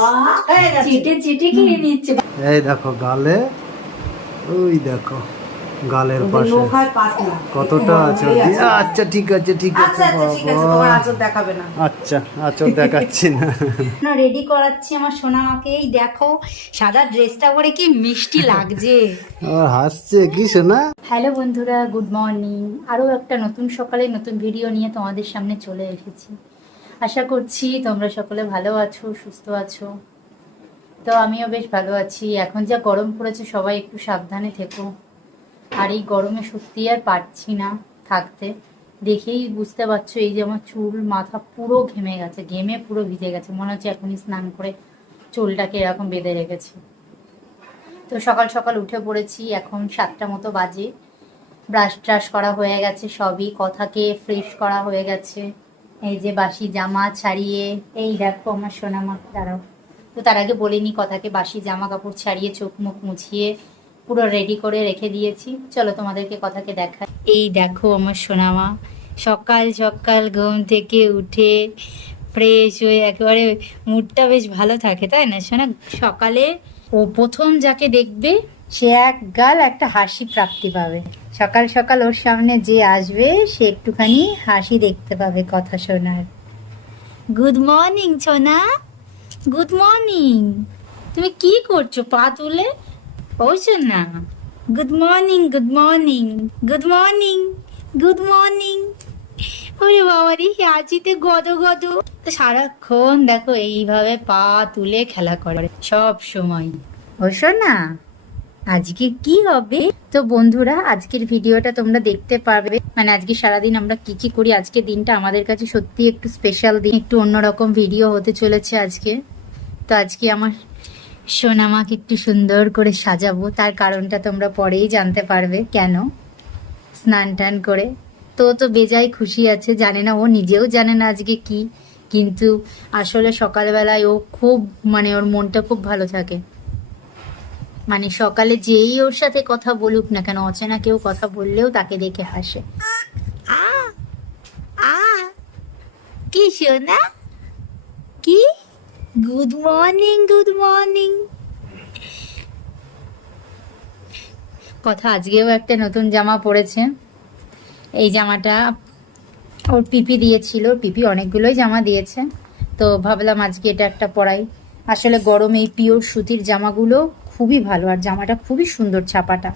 বাবা চেটে চেটে খেয়ে নিচ্ছে। এই দেখো গালে ওই দেখো গালের পাশে লোক পাতলা। কতটা আছে আচ্ছা ঠিক আছে ঠিক আছে ঠিক আছে তোমার বাবা আচর দেখাবে না। আচ্ছা আচর দেখাচ্ছি না। রেডি করাচ্ছি আমার সোনা মাকে এই দেখো সাদা ড্রেসটা পরে কি মিষ্টি লাগছে। হাসছে কি হ্যালো বন্ধুরা গুড মর্নিং আরও একটা নতুন সকালে নতুন ভিডিও নিয়ে তোমাদের সামনে চলে এসেছি। আশা করছি তোমরা সকলে ভালো আছো, সুস্থ আছো। তো আমিও বেশ ভালো আছি। এখন যা গরম পড়েছে, সবাই একটু সাবধানে থেকো। আর এই গরমে সত্যি আর পারছি না থাকতে। দেখেই বুঝতে পারছ, এই যে আমার চুল, মাথা পুরো ঘেমে গেছে, ঘেমে পুরো ভিজে গেছে। মনে হচ্ছে এখনই স্নান করে চুলটাকে এরকম বেঁধে রেখেছি। তো সকাল সকাল উঠে পড়েছি, এখন সাতটা মতো বাজে। ব্রাশ ট্রাশ করা হয়ে গেছে সবই কথাকে ফ্রেশ করা হয়ে গেছে। এই যে বাসি জামা ছাড়িয়ে, এই দেখো আমার সোনামা, দাঁড়াও। তো তার আগে বলিনি কথাকে বাসি জামা কাপড় ছাড়িয়ে চোখ মুখ মুছিয়ে পুরো রেডি করে রেখে দিয়েছি। চলো তোমাদেরকে কথাকে দেখা এই দেখো আমার সোনামা, সকাল সকাল ঘুম থেকে উঠে ফ্রেশ হয়ে একেবারে মুডটা বেশ ভালো থাকে, তাই না শোনা সকালে ও প্রথম যাকে দেখবে সে এক গাল একটা হাসি প্রাপ্তি পাবে। সকাল সকাল ওর সামনে যে আসবে সে একটুখানি হাসি দেখতে পাবে কথা শোনার। গুড মর্নিং সোনা। গুড মর্নিং তুমি কি করছ পা তুলে? ও না। Good morning good morning good morning good morning ওরে বাবা রে হাঁচিতে গদ গদ। সারাক্ষণ দেখো এইভাবে পা তুলে খেলা করে সব সময়। ওসো না আজকে কি হবে? তো বন্ধুরা, আজকের ভিডিওটা তোমরা দেখতে পারবে। মানে আজকে সারাদিন আমরা কি কি করি, আজকে দিনটা আমাদের কাছে সত্যি একটু স্পেশাল দিন, একটু অন্যরকম ভিডিও হতে চলেছে আজকে। তো আজকে আমার সোনামাকে একটু সুন্দর করে সাজাবো, তার কারণটা তোমরা পরেই জানতে পারবে, কেন? স্নান টান করে। তো তো বেজায় খুশি আছে, জানে না, ও নিজেও জানে না আজকে কি। কিন্তু আসলে সকালবেলায় ও খুব মানে ওর মনটা খুব ভালো থাকে। মানে সকালে যেই ওর সাথে কথা বলুক না কেন, অচেনা কেউ কথা বললেও তাকে দেখে হাসে। কি শোনা কি? গুড মর্নিং গুড মর্নিং কথা আজকেও একটা নতুন জামা পরেছে এই জামাটা ওর পিপি দিয়েছিল, পিপি অনেকগুলোই জামা দিয়েছে। তো ভাবলাম আজকে এটা একটা পরাই। আসলে গরমে এই পিওর সুতির জামাগুলো খুবই ভালো আর জামাটা খুবই সুন্দর ছাপাটা।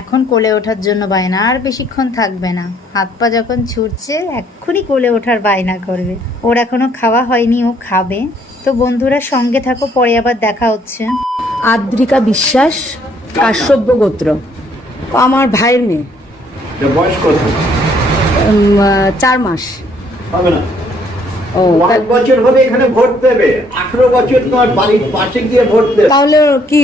এখন কোলে ওঠার জন্য বায়না আর বেশিক্ষণ থাকবে না। হাত পা যখন ছুটছে এক্ষুনি কোলে ওঠার বায়না করবে। ওর এখনও খাওয়া হয়নি ও খাবে। তো বন্ধুরা সঙ্গে থাকো পরে আবার দেখা হচ্ছে। আদ্রিকা বিশ্বাস কাশ্যপ্য গোত্র। ও আমার ভাইয়ের মেয়ে। বয়স কত? চার মাস। হবে না। পাঁচ বছর এখানে ভোট দেবে আঠারো বছর তোমার বাড়ির পাশে গিয়ে ভোট দেবে। তাহলে কি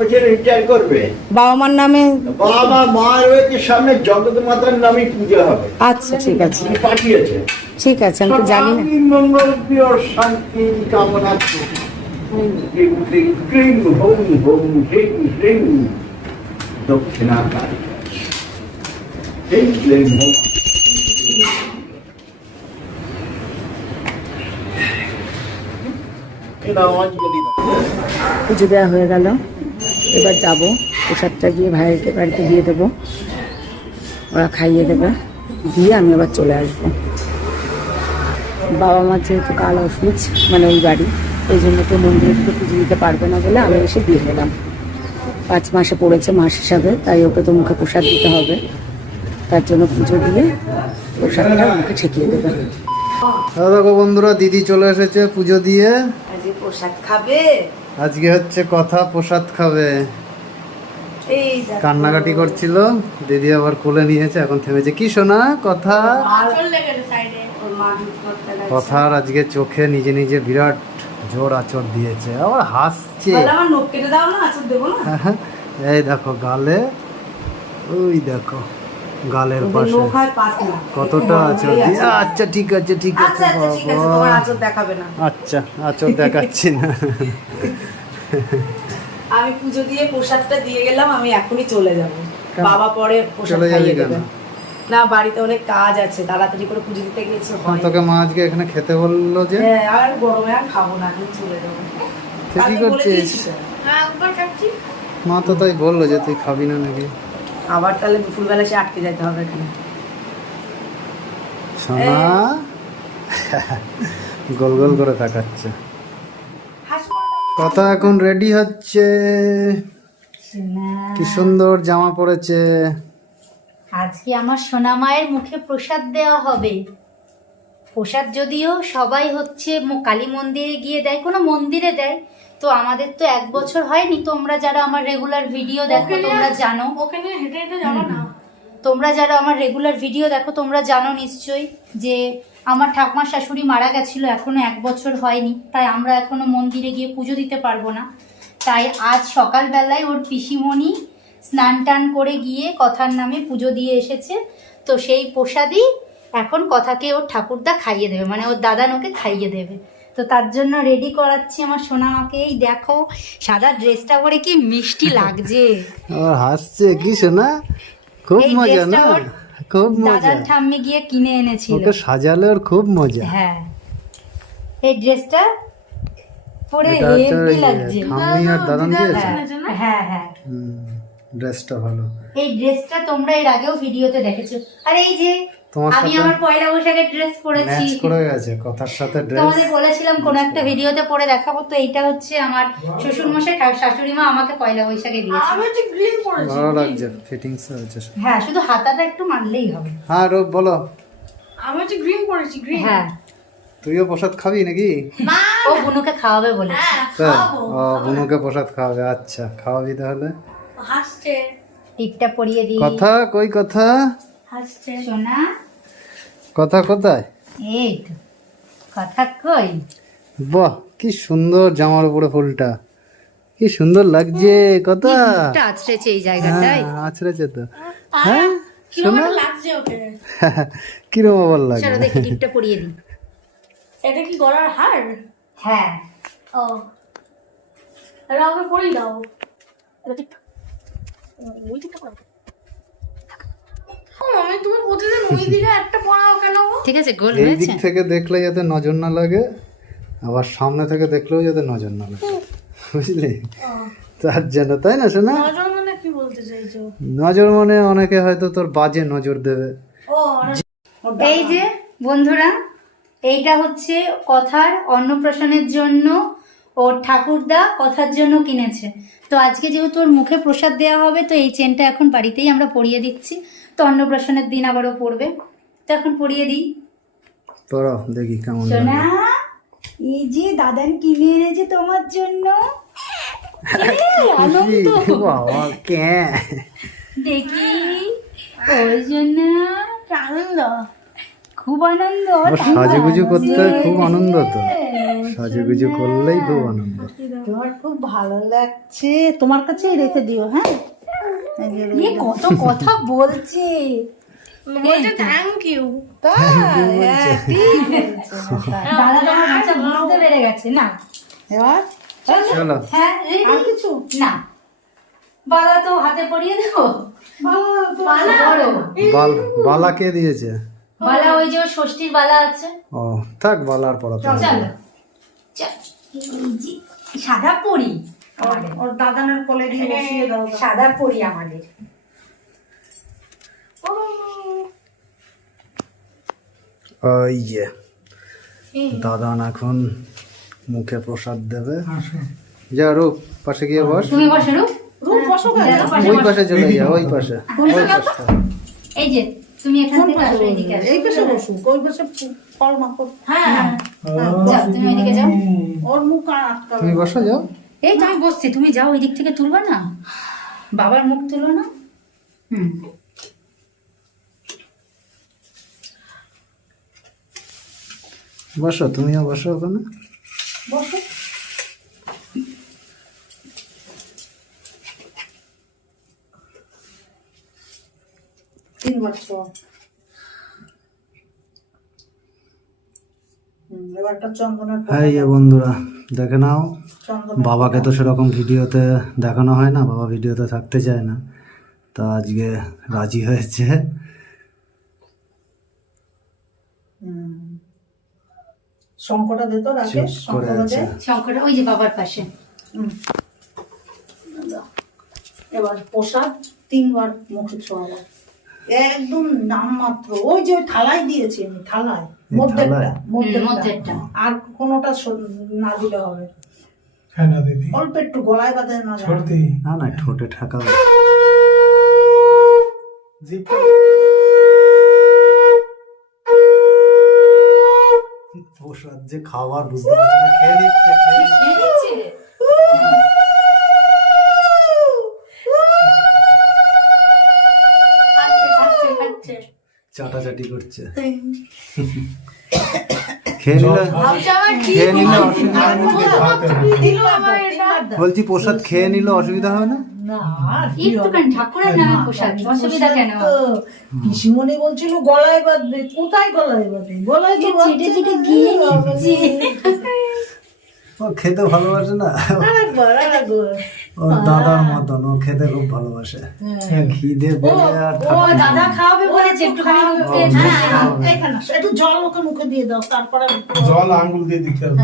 বছর রিটায়ার করবে। বাবা মার নামে? বাবা মা রয়েছে সামনে জগৎ মাতার নামে পুজো হবে। আচ্ছা ঠিক আছে। পাঠিয়েছে। ঠিক আছে আমি তো জানি না। মঙ্গল প্রিয় শান্তি কামনা দক্ষিণাকার হ্রিং ক্রিং হোম এটা আমার বলি না পুজো দেওয়া হয়ে গেল। এবার যাব। প্রসাদটা গিয়ে ভাইয়ের বাড়িতে দিয়ে দেবো। ওরা খাইয়ে দেবে। দিয়ে আমি আবার চলে আসব। বাবা মা যেহেতু কাল অসুচ মানে ওই বাড়ি, এই জন্য তো মন্দিরে তো পুজো দিতে পারবে না বলে আমি এসে দিয়ে গেলাম। পাঁচ মাসে পড়েছে মাস হিসাবে, তাই ওকে তো মুখে প্রসাদ দিতে হবে। তার জন্য পুজো দিয়ে প্রসাদটা মুখে ঠেকিয়ে দেবে। দেখো বন্ধুরা দিদি চলে এসেছে পুজো দিয়ে। আজকে প্রসাদ খাবে? আজকে হচ্ছে কথা প্রসাদ খাবে। কান্নাকাটি করছিল দিদি আবার কোলে নিয়েছে এখন থেমেছে। কি শোনা কথা? কথার আজকে চোখে নিজে নিজে বিরাট জোর আচর দিয়েছে। আবার হাসছে। দেবো না? এই দেখো গালে। ওই দেখো। গালের পাশে। হয় কতটা আচর আছে। আচ্ছা ঠিক আছে ঠিক আছে আচ্ছা আচ্ছা আচর দেখাবে না। আচ্ছা আচর দেখাচ্ছি না। আমি পুজো দিয়ে প্রসাদটা দিয়ে গেলাম আমি এখনই চলে যাব। বাবা পরে প্রসাদ খাইয়ে দেবে। না বাড়িতে অনেক কাজ আছে তাড়াতাড়ি করে পুজো দিতে গেছে হয় তোকে মা আজকে এখানে খেতে বলল যে? হ্যাঁ আর গরমে আর খাব না আমি চলে যাব। কি করছিস? মা তো তাই বলল যে তুই খাবি না নাকি? আবার তাহলে দুপুরবেলা সে আটকে যেতে হবে এখানে। সোনা গোল গোল করে তাকাচ্ছে। কথা এখন রেডি হচ্ছে। কি সুন্দর জামা পরেছে আজকে আমার সোনা মায়ের মুখে প্রসাদ দেওয়া হবে। প্রসাদ যদিও সবাই হচ্ছে কালী মন্দিরে গিয়ে দেয় কোনো মন্দিরে দেয় তো আমাদের তো এক বছর হয়নি তোমরা যারা আমার রেগুলার ভিডিও দেখো তোমরা জানো। ওখানে হেঁটে হেঁটে যাব না? তোমরা যারা আমার রেগুলার ভিডিও দেখো তোমরা জানো নিশ্চয়ই যে আমার ঠাকুমা শাশুড়ি মারা গেছিল এখনও এক বছর হয়নি। তাই আমরা এখনও মন্দিরে গিয়ে পুজো দিতে পারব না। তাই আজ সকালবেলায় ওর পিসিমণি স্নান টান করে গিয়ে কথার নামে পুজো দিয়ে এসেছে। তো সেই প্রসাদই এখন কথাকে ওর ঠাকুরদা খাইয়ে দেবে মানে ওর দাদান ওকে খাইয়ে দেবে। তো তার জন্য রেডি করাচ্ছি আমার সোনামাকে। এই দেখো সাদা ড্রেসটা পরে কি মিষ্টি লাগছে। আর হাসছে কি শোনা খুব মজা না? খুব মজা। দাদার ঠাম্মি গিয়ে কিনে এনেছিল। ওকে সাজালে ওর খুব মজা। হ্যাঁ। এই ড্রেসটা পরে হেভি লাগছে। ঠাম্মি আর দাদান দিয়েছে হ্যাঁ হ্যাঁ। ড্রেসটা ভালো। এই ড্রেসটা তোমরা এর আগেও ভিডিওতে দেখেছ। আর এই যে তোমার আমি আমার পয়লা বৈশাখের ড্রেস পরেছি। ম্যাচ করে গেছে কথার সাথে ড্রেস তোমাদের বলেছিলাম কোন একটা ভিডিওতে পরে দেখাবো তো এইটা হচ্ছে আমার শ্বশুর মশাই শাশুড়ি মা আমাকে পয়লা বৈশাখে দিয়েছে। আমি হচ্ছে গ্রিন পরেছি ভালো লাগছে ফিটিংস হয়েছে হ্যাঁ শুধু হাতাটা একটু মারলেই হবে। হ্যাঁ রূপ বলো। আমি হচ্ছে গ্রিন পরেছি গ্রিন হ্যাঁ। তুইও প্রসাদ খাবি নাকি? ও বুনুকে খাওয়াবে বলেছে। তাই? ও বুনুকে প্রসাদ খাওয়াবে আচ্ছা খাওয়াবি তাহলে। হাসছে। টিপটা পরিয়ে দিই। কথা কই কথা? হাসছে সোনা। কথা কোথায়? এই তো কথা কই? বাহ কি সুন্দর জামার উপরে ফুলটা। কি সুন্দর লাগছে কথা। আছড়েছে এই জায়গাটায়। হ্যাঁ আছড়েছে তো। হ্যাঁ শোনা লাগছে ওকে। কিরম আবার লাগে চলো দেখি টিপটা পরিয়ে দিই। এটা কি গলার হার? হ্যাঁ। ও। এটা পরিয়ে দাও। এটা ঠিক ওই ও মামি তুমি প্রতিদিন ওই দিকে একটা পড়াও কেন? ঠিক আছে গোল এই হয়েছে? দিক থেকে দেখলে যাতে নজর না লাগে আবার সামনে থেকে দেখলেও যাতে নজর না লাগে। বুঝলি? তার জন্য তাই না শোনা নজর মানে কি বলতে চাইছো? নজর মানে অনেকে হয়তো তোর বাজে নজর দেবে। ও এই যে বন্ধুরা এইটা হচ্ছে কথার অন্নপ্রাশনের জন্য ওর ঠাকুরদা কথার জন্য কিনেছে। তো আজকে যেহেতু ওর মুখে প্রসাদ দেওয়া হবে তো এই চেনটা এখন বাড়িতেই আমরা পরিয়ে দিচ্ছি। তো অন্নপ্রাশনের দিন আবারও পড়বে। তো এখন পরিয়ে দিই। দেখি কেমন সোনা এই যে দাদান কিনে এনেছে তোমার জন্য। খুশি বাবা কে? দেখি। ওই জন্য আনন্দ। খুব আনন্দ সাজুগুজু করতে খুব আনন্দ তো। সাজুগুজু করলেই খুব আনন্দ। তোমার খুব ভালো লাগছে। তোমার কাছেই রেখে দিও হ্যাঁ? কত কথা বলছে। বলছে থ্যাংক ইউ তাই? হ্যাঁ। দাদা তোমার বুঝতে পেরে গেছে না? এবার? চলো। হ্যাঁ আর কিছু? না। বালা তো হাতে পরিয়ে দেবো। বালা বড় বাল? বালা কে দিয়েছে। বালা ওই যে ষষ্ঠীর বালা আছে। ও থাক বালার পড়াতে হবে চলো চল। সাদা পরি আমাদের। ওর দাদানের কোলে দিয়ে বসিয়ে দাও সাদা পরি আমাদের। ওই যে দাদান এখন মুখে প্রসাদ দেবে। যা রূপ পাশে গিয়ে বস। তুমি বসো রূপ। রূপ বসো ওই পাশে চলে যা ওই পাশে। ওই পাশে। এই যে তুমি এখান থেকে আসো এদিকে আসো। এই পাশে বসুক ওই পাশে ফল মাখো হ্যাঁ যাও তুমি ওইদিকে যাও। ওর মুখ আর আটকাবে তুমি বসো যাও। এই তো আমি বসছি তুমি যাও ওই দিক থেকে তুলবা না? বাবার মুখ তুলো না? হুম। বসো তুমিও বসো ওখানে। বসো। তিন বছর হ্যাঁ ইয়ে বন্ধুরা দেখে নাও। বাবাকে তো সেরকম ভিডিওতে দেখানো হয় না বাবা ভিডিওতে থাকতে চায় না। তা আজকে রাজি হয়েছে। শঙ্কটা দিত রাকেশ। চুপ করে শঙ্কর আছে। দেয় শঙ্কর ওই যে বাবার পাশে। এবার প্রসাদ তিনবার মুখে ছোঁয়াবো একদম নামমাত্র। ওই যে থালায় দিয়েছি আমি থালায়। আর কোনোটা না দিলে হবে। হ্যাঁ দিদি অল্প একটু গলায় বাঁধে না না না ঠোঁটে ঠাকা যে খাবার বুঝতে পারছি খেয়ে নিচ্ছে। খেয়ে নিচ্ছে? চাটাচাটি করছে। খেয়ে নিলে? খেয়ে নিলে? অসুবিধা বলছি প্রসাদ খেয়ে নিলে অসুবিধা হবে না? না আর কি একটুখানি হবে? ঠাকুরের নামে প্রসাদ অসুবিধা কেন? পিসিমণি বলছিল গলায় বাঁধবে। কোথায় গলায় বাঁধবে? গলায় তো চিটে চিটে গিয়ে খেতে ভালোবাসে না? আরেকবার আরেকবার ও হ্যাঁ। দাদার মতন ও খেতে খুব ভালোবাসে। হ্যাঁ। খিদে বলে আর ও দাদা খাওয়াবে বলেছে একটু হ্যাঁ, একটু জল ওকে মুখে দিয়ে দাও তারপরে জল আঙ্গুল দিয়ে দিতে হবে।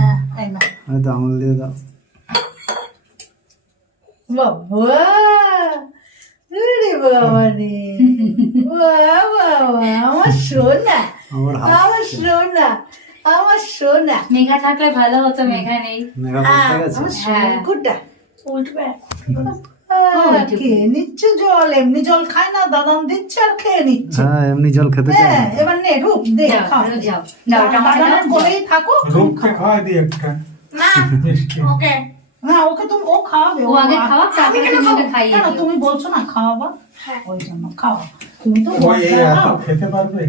হ্যাঁ তো আঙুল দিয়ে দাও। বাবা রে বাবা রে। বাবা আমার আমার সোনা আমার মেঘা থাকলে ভালো হতো মেঘা নেই। মেঘা আমার সোনা উল্টবে। খেয়ে নিচ্ছে জল? এমনি জল খায় না দিচ্ছে আর খেয়ে নিচ্ছে। হ্যাঁ, এমনি জল খেতে হ্যাঁ, এবার ওকে। তুমি ও খাওয়াবে তুমি বলছো না খাওয়াবা? ওই জন্য খাওয়া। তুমি তো খেতে পারবে?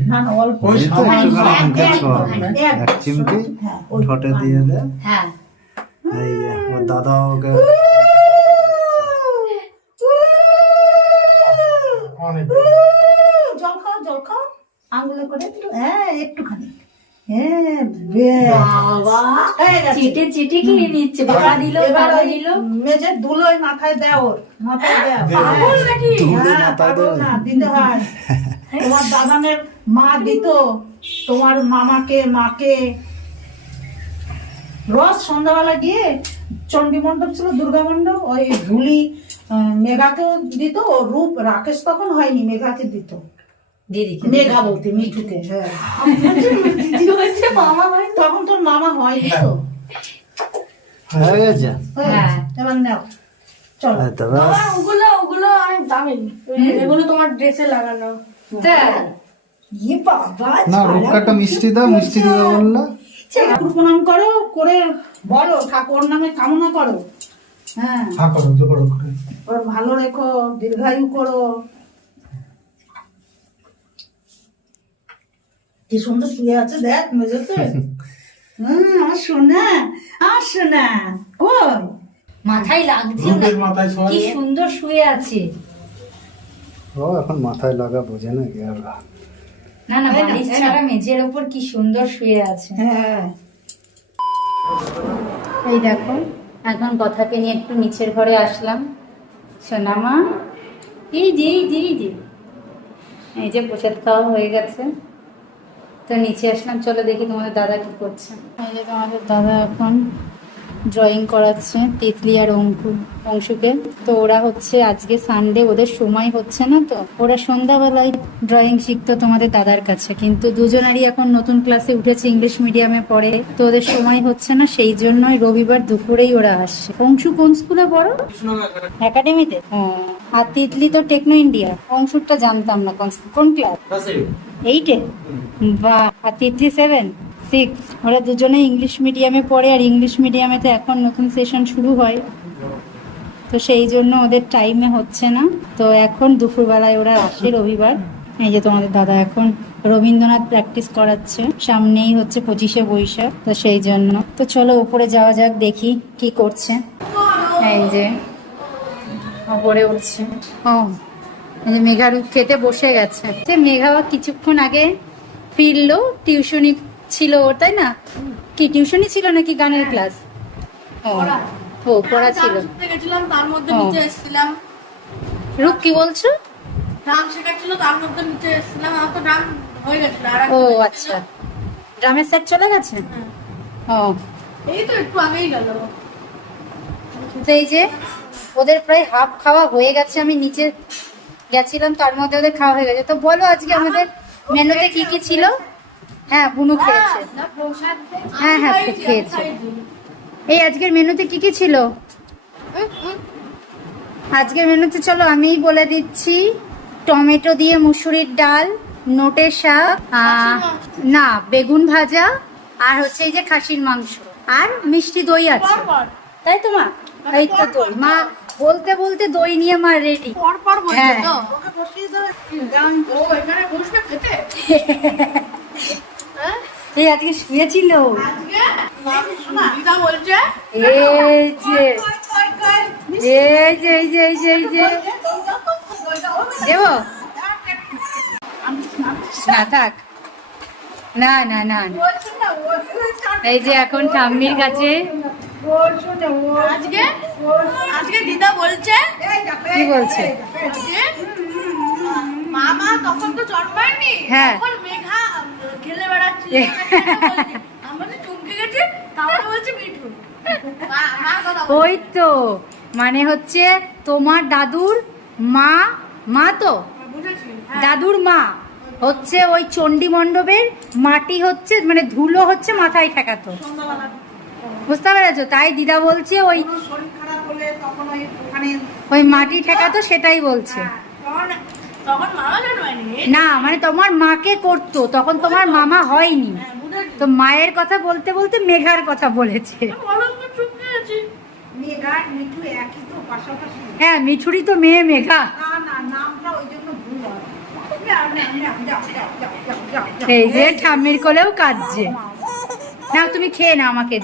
দিয়ে হ্যাঁ। দাদা ওকে অনেক জল খাও জল খাও। আঙ্গুলে করে একটু হ্যাঁ একটুখানি। মাথায় দেও মাথায় দেও দিতে তোমার দাদানের মা দিত তোমার মামাকে মাকে। রস সন্ধ্যাবেলা গিয়ে চণ্ডী মণ্ডপ ছিল দুর্গা মণ্ডপ ওই ধুলি আহ, মেঘাকেও দিত ও রূপ রাকেশ তখন হয়নি মেঘাকে দিত। মেঘা বলতে মিঠুকে হ্যাঁ। তখন তোর মামা হয়নি তো। হয়ে গেছে। হয়ে হ্যাঁ। এবার নাও হ্যাঁ, ওগুলো ওগুলো অনেক দামি। এগুলো তোমার ড্রেসে লাগানো? না রূপকাটা মিষ্টি দাও মিষ্টি বলল? ঠাকুর প্রণাম করো করে বলো ঠাকুর নামে কামনা করো। হ্যাঁ। করো জোগাড় করে। ওর ভালো রেখো দীর্ঘায়ু করো। কি সুন্দর শুয়ে আছে দেখ মেঝেতে। হম আমার সোনা আমার সোনা কই? মাথায় লাগছে না। রূপের মাথায় শোয়া কি সুন্দর শুয়ে আছে। ও এখন মাথায় লাগা বোঝে না কি আর না না বালিশ ছাড়া মেঝের ওপর কি সুন্দর শুয়ে আছে। হ্যাঁ। এই দেখো। এখন কথাকে নিয়ে একটু নিচের ঘরে আসলাম। সোনামা, এই যে এই যে এই যে এই যে প্রসাদ খাওয়া হয়ে গেছে। তো নিচে আসলাম, চলো দেখি তোমাদের দাদা কি করছে। এই যে তোমাদের দাদা এখন ড্রয়িং করাচ্ছে তিতলি আর অঙ্কু অংশুকে। তো ওরা হচ্ছে আজকে সানডে ওদের সময় হচ্ছে না তো? ওরা সন্ধ্যাবেলায় ড্রয়িং শিখতো তোমাদের দাদার কাছে কিন্তু দুজনেরই এখন নতুন ক্লাসে উঠেছে ইংলিশ মিডিয়ামে পড়ে। তো ওদের সময় হচ্ছে না সেই জন্যই রবিবার দুপুরেই ওরা আসছে অংশু কোন স্কুলে পড়ো? একাডেমিতে আর তিতলি তো টেকনো ইন্ডিয়া অংশুরটা জানতাম না কোন কোন ক্লাস এইটে বা আর তিতলি সেভেন সিক্স ওরা দুজনে ইংলিশ মিডিয়ামে পড়ে আর ইংলিশ মিডিয়ামে তো এখন নতুন সেশন শুরু হয়। তো সেই জন্য ওদের টাইমে হচ্ছে না। তো এখন দুপুরবেলায় ওরা আসে রবিবার। এই যে তোমাদের দাদা এখন রবীন্দ্রনাথ প্র্যাকটিস করাচ্ছে। সামনেই হচ্ছে পঁচিশে বৈশাখ। তো সেই জন্য। তো চলো উপরে যাওয়া যাক, দেখি কি করছে। এই যে ওপরে উঠছে। ও, এই যে মেঘা খেতে বসে গেছে। মেঘা কিছুক্ষণ আগে ফিরলো টিউশনি ছিল ওর তাই না? কি টিউশনই ছিল নাকি গানের ক্লাস ও ও পড়া ছিল। গেছিলাম তার মধ্যে। নিচে এসেছিলাম। রূপ কি বলছো? ড্রাম শেখাচ্ছিল তার মধ্যে নিচে এসেছিলাম। আমার তো ড্রাম হয়ে গেছিল আর ও আচ্ছা। ড্রামের সেট চলে গেছে? ও। এই তো একটু আগেই গেল। এই যে ওদের প্রায় হাফ খাওয়া হয়ে গেছে আমি নিচে গেছিলাম তার মধ্যে ওদের খাওয়া হয়ে গেছে। তো বলো আজকে আমাদের মেনুতে কি কি ছিল? হ্যাঁ বুনু খেয়েছে। হ্যাঁ হ্যাঁ খেয়েছে। এই আজকের মেনুতে কি কি ছিল? আজকের মেনুতে চলো আমিই বলে দিচ্ছি। টমেটো দিয়ে মুসুরির ডাল নোটের শাক না বেগুন ভাজা আর হচ্ছে এই যে খাসির মাংস। আর মিষ্টি দই আছে। তাই তো মা? এই তো দই। মা বলতে বলতে দই নিয়ে মা রেডি হ্যাঁ। এই আজকে শুয়েছিল। এই যে এই যে এই যে এই যে এই যে। দেবো? না থাক। না না না না। এই যে এখন ঠাম্মির কাছে। আজকে? আজকে দিদা বলছে। কি বলছে? মামা তখন তো জন্মায়নি। হ্যাঁ। আমাদের চমকে গেছে বলছে মিঠু। ওই তো মানে হচ্ছে তোমার দাদুর মা মা তো? দাদুর মা। হচ্ছে ওই চণ্ডী মণ্ডপের মাটি হচ্ছে মানে ধুলো হচ্ছে মাথায় ঠেকাতো। বুঝতে পেরেছ? তাই দিদা বলছে ওই ওই মাটি ঠেকাতো সেটাই বলছে। না মানে তোমার মাকে করতো তখন তোমার মামা হয়নি। তো মায়ের কথা বলতে বলতে মেঘার কথা বলেছে। হ্যাঁ মিঠুরি তো মেয়ে মেঘা। এই যে ঠাম্মির কোলেও কাঁদছে। না তুমি খেয়ে না আমাকে